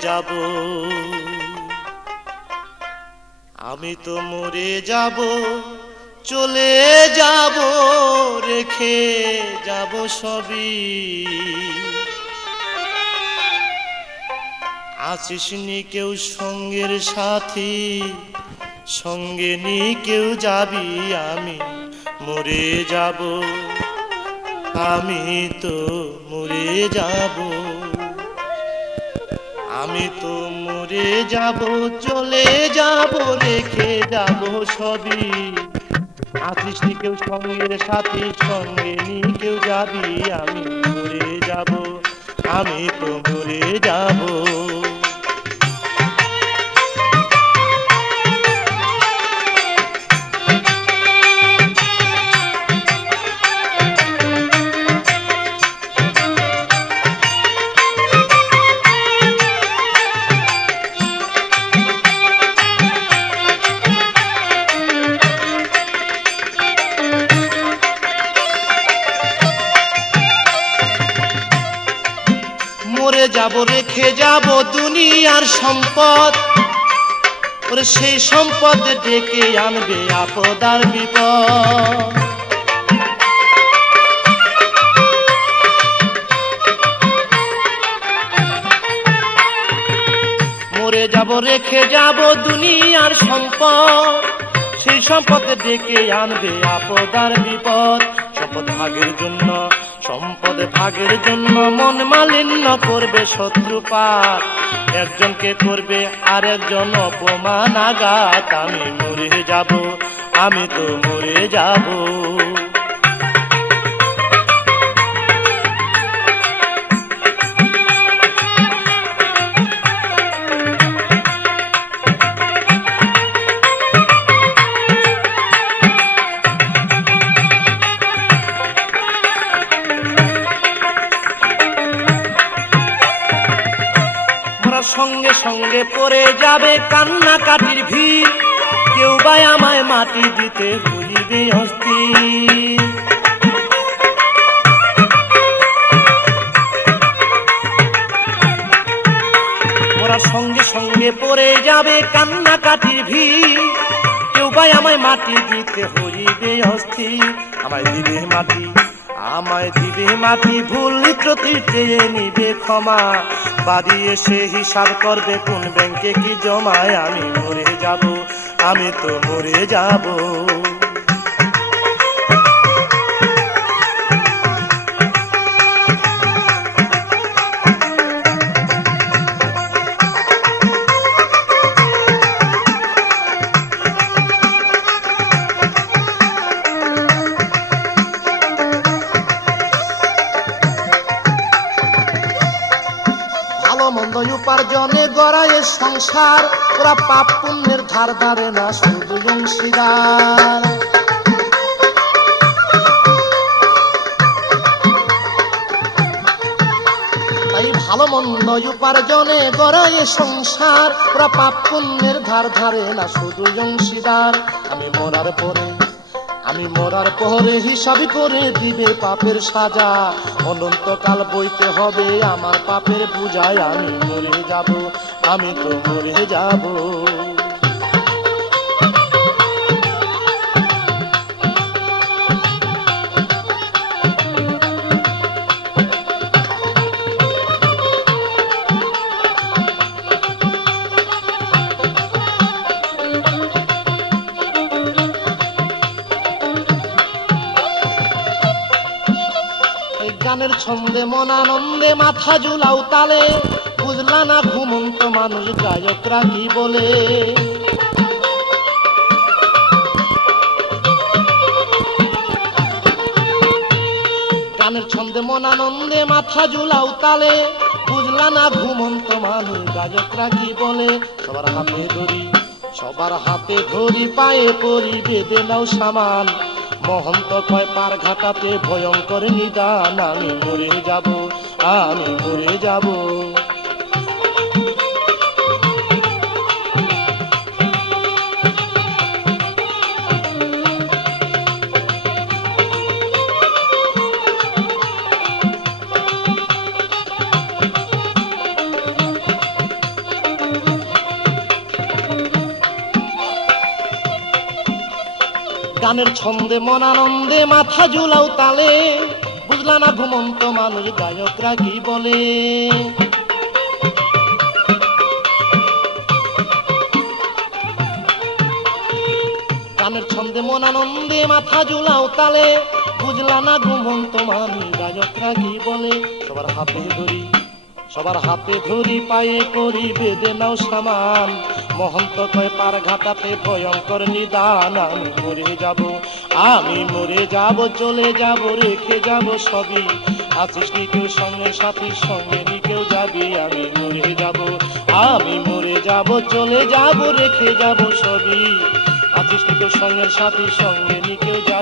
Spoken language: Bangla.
যাব। আমি তো মরে যাব, চলে যাব, রেখে যাব সবই। আছিস নি কেউ সঙ্গের সাথী, সঙ্গে নি কেউ যাবি, আমি মরে যাব। আমি তো মরে যাব। আমি তো মরে যাব, চলে যাব, রেখে যাব সবই। আছিস নি কেউ সঙ্গের সাথী, সঙ্গে নি কেউ যাবি, আমি মরে যাব, আমি তো মরে যাব। মরে যাব, রেখে যাব দুনিয়ার সম্পদ। ওরে সেই সম্পদ ডেকে আনবে আপদ আর বিপদ। মরে যাব, রেখে যাব দুনিয়ার সম্পদ। সেই সম্পদ ডেকে আনবে আপদ আর বিপদ। সম্পদ ভাগের জন্য সম্পদ ভাগের জন্য মন মালিন্য করবে শত্রুপাত। একজনকে করবে আর একজন অপমান আঘাত। আমি মরে যাব, আমি তো মরে যাব। সঙ্গে সঙ্গে পড়ে যাবে কান্না কাটির ভিড়। কেউ বা আমায় মাটি দিতে ভুলিবে অস্থির। মরার সঙ্গে সঙ্গে পড়ে যাবে কান্না কাটির ভিড়। কেউ ভাই আমায় মাটি দিতে হইবে অস্থির। আমায় দিবে মাটি, আমায় দিবে মাটি, ভুল ত্রুটি নিবে ক্ষমা। বাড়ি এসে হিসাব করবে, কোন ব্যাংকে কি জমায়? আমি মরে যাব, আমি তো মরে যাব। উপার্জনে গড়ায় সংসার। ওরা পাপ পুণ্যের ধার ধারে না তাই ভালো মন্দ উপার্জনে গড়ায় সংসার। ওরা পাপ পুণ্যের ধার ধারে না, শুধু অংশীদার আমি মরার পরে আমি মরার পরে হিসাব করে দিবে পাপের সাজা। অনন্তকাল বইতে হবে আমার পাপের পূজায়। আমি মরে যাব, আমি তো মরে যাব। গানের ছন্দে, মন আনন্দে, মাথা ঝুলাও তালে। বুঝলা না ঘুমন্ত মানুষ গায়করা কি বলে? গানের ছন্দে, মন আনন্দে, মাথা ঝুলাও তালে। বুঝলা না ঘুমন্ত মানুষ গায়করা কি বলে? সবার হাতে ধরি, সবার হাতে ধরি, পায়ে পরি, বেঁধে নাও সামান। মহন্ত কয় পার ঘাটাতে ভয়ঙ্কর নিদান আমি মরে যাব আমি মরে যাব। গানের ছন্দে মন আনন্দে মাথা ঝুলাও তালে। বুঝলা না ঘুমন্ত মানুষ, গায়করা কি বলে? গানের ছন্দে মন আনন্দে মাথা ঝুলাও তালে। বুঝলা না ঘুমন্ত মানুষ, গায়করা কি বলে? সবার হাতে ধরি। সবার হাতে ধরি পায়ে করি, বেঁধে নাও সামান। মহন্ত কয়, পার ঘাটাতে ভয়ঙ্কর নিদান, আমি মরে যাব, আমি মরে যাব, চলে যাব, রেখে যাব সবই। আছিস নি কেউ সঙ্গে সাথীর সঙ্গে নি কেউ যাবি, আমি মরে যাব, আমি মরে যাব, চলে যাব, রেখে যাব সবই। আছিস নি কেউ সঙ্গের সাথীর সঙ্গে নি কেউ যাবি